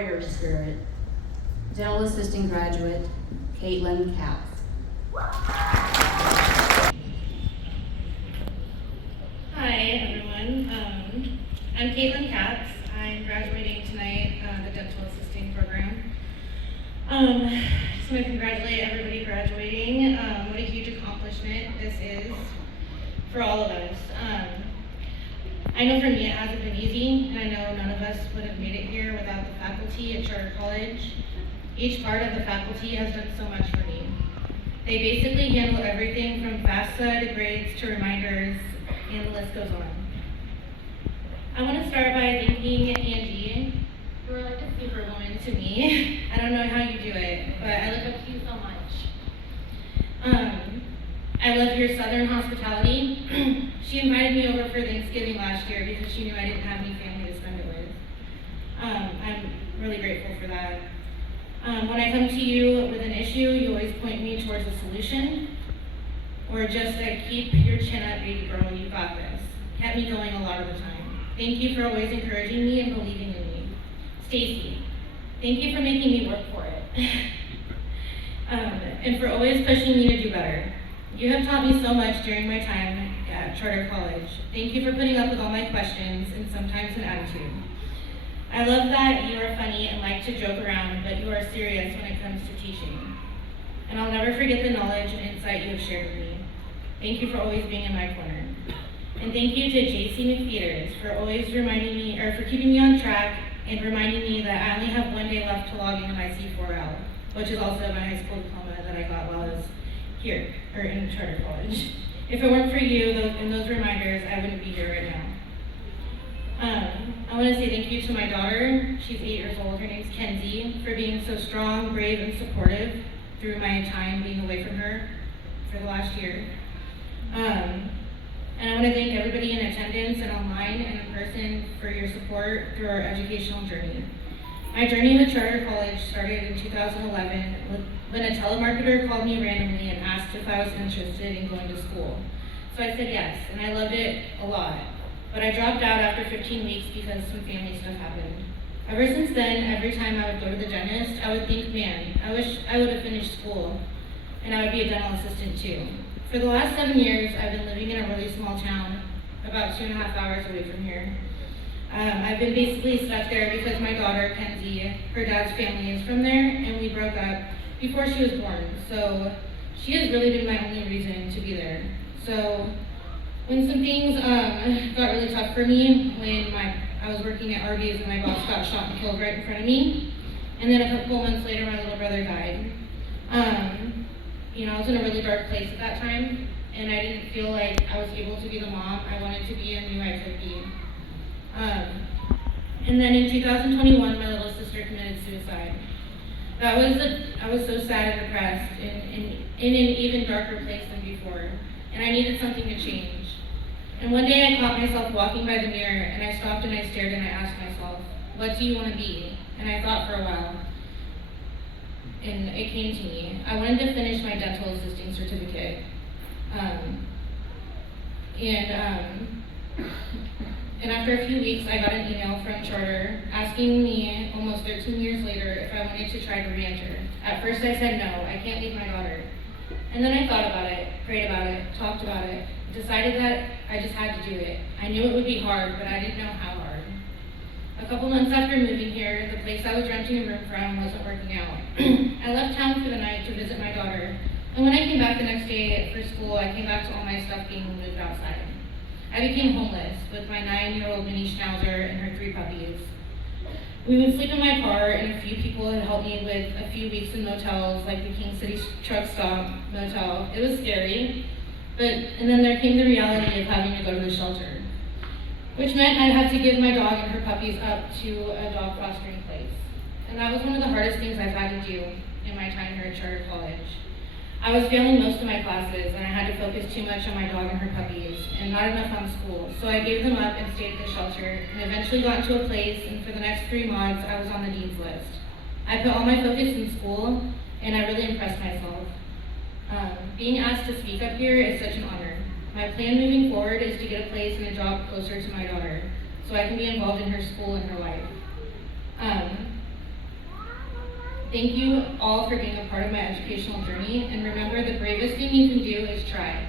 Warrior Spirit, Dental Assistant Graduate, Katelyn Capps. Hi everyone, I'm Katelyn Capps. I'm graduating tonight, the dental assisting program. I just want to congratulate everybody graduating. What a huge accomplishment this is for all of us. I know for me it hasn't been easy, and I know none of us would have made it here without the faculty at Charter College. Each part of the faculty has done so much for me. They basically handle everything from FAFSA to grades to reminders, and the list goes on. I want to start by thanking Angie. You are like a superwoman to me. I don't know how you do it, but I look up to you so much. I love your Southern hospitality. She invited me over for Thanksgiving last year because she knew I didn't have any family to spend it with. I'm really grateful for that. When I come to you with an issue, you always point me towards a solution, or just like, keep your chin up, baby girl, you got this. Kept me going a lot of the time. Thank you for always encouraging me and believing in me. Stacy, thank you for making me work for it. And for always pushing me to do better. You have taught me so much during my time at Charter College. Thank you for putting up with all my questions and sometimes an attitude. I love that you are funny and like to joke around, but you are serious when it comes to teaching. And I'll never forget the knowledge and insight you have shared with me. Thank you for always being in my corner. And thank you to JC McFeeters for always reminding me, or for keeping me on track and reminding me that I only have one day left to log into my C4L, which is also my high school diploma that I got while I was here, or in Charter College. If it weren't for you and those reminders, I wouldn't be here right now. I want to say thank you to my daughter. She's 8 years old. Her name's Kenzie, for being so strong, brave, and supportive through my time being away from her for the last year. And I want to thank everybody in attendance and online and in person for your support through our educational journey. My journey with Charter College started in 2011 when a telemarketer called me randomly and asked if I was interested in going to school. So I said yes, and I loved it a lot. But I dropped out after 15 weeks because some family stuff happened. Ever since then, every time I would go to the dentist, I would think, man, I wish I would have finished school, and I would be a dental assistant too. For the last 7 years, I've been living in a really small town, about 2.5 hours away from here. I've been basically stuck there because my daughter, Kenzie, her dad's family is from there, and we broke up before she was born. So she has really been my only reason to be there. So when some things got really tough for me, when I was working at Arby's and my boss got shot and killed right in front of me, and then a couple months later my little brother died. I was in a really dark place at that time, and I didn't feel like I was able to be the mom I wanted to be and knew I could be. And then in 2021, my little sister committed suicide. I was so sad and depressed, in an even darker place than before, and I needed something to change. And one day I caught myself walking by the mirror, and I stopped and I stared and I asked myself, what do you want to be? And I thought for a while, and it came to me. I wanted to finish my dental assisting certificate. And after a few weeks, I got an email from Charter asking me, almost 13 years later, if I wanted to try to re-enter. At first I said no, I can't leave my daughter. And then I thought about it, prayed about it, talked about it, decided that I just had to do it. I knew it would be hard, but I didn't know how hard. A couple months after moving here, the place I was renting a room from wasn't working out. I left town for the night to visit my daughter, and when I came back the next day for school, I came back to all my stuff being moved outside. I became homeless with my 9-year-old mini schnauzer and her 3 puppies. We would sleep in my car, and a few people had helped me with a few weeks in motels like the King City Truck Stop Motel. It was scary, and then there came the reality of having to go to the shelter, which meant I'd have to give my dog and her puppies up to a dog fostering place. And that was one of the hardest things I've had to do in my time here at Charter College. I was failing most of my classes, and I had to focus too much on my dog and her puppies, and not enough on school. So I gave them up and stayed at the shelter, and eventually got into a place, and for the next 3 mods, I was on the dean's list. I put all my focus in school, and I really impressed myself. Being asked to speak up here is such an honor. My plan moving forward is to get a place and a job closer to my daughter, so I can be involved in her school and her life. Thank you all for being a part of my educational journey, and remember, the bravest thing you can do is try.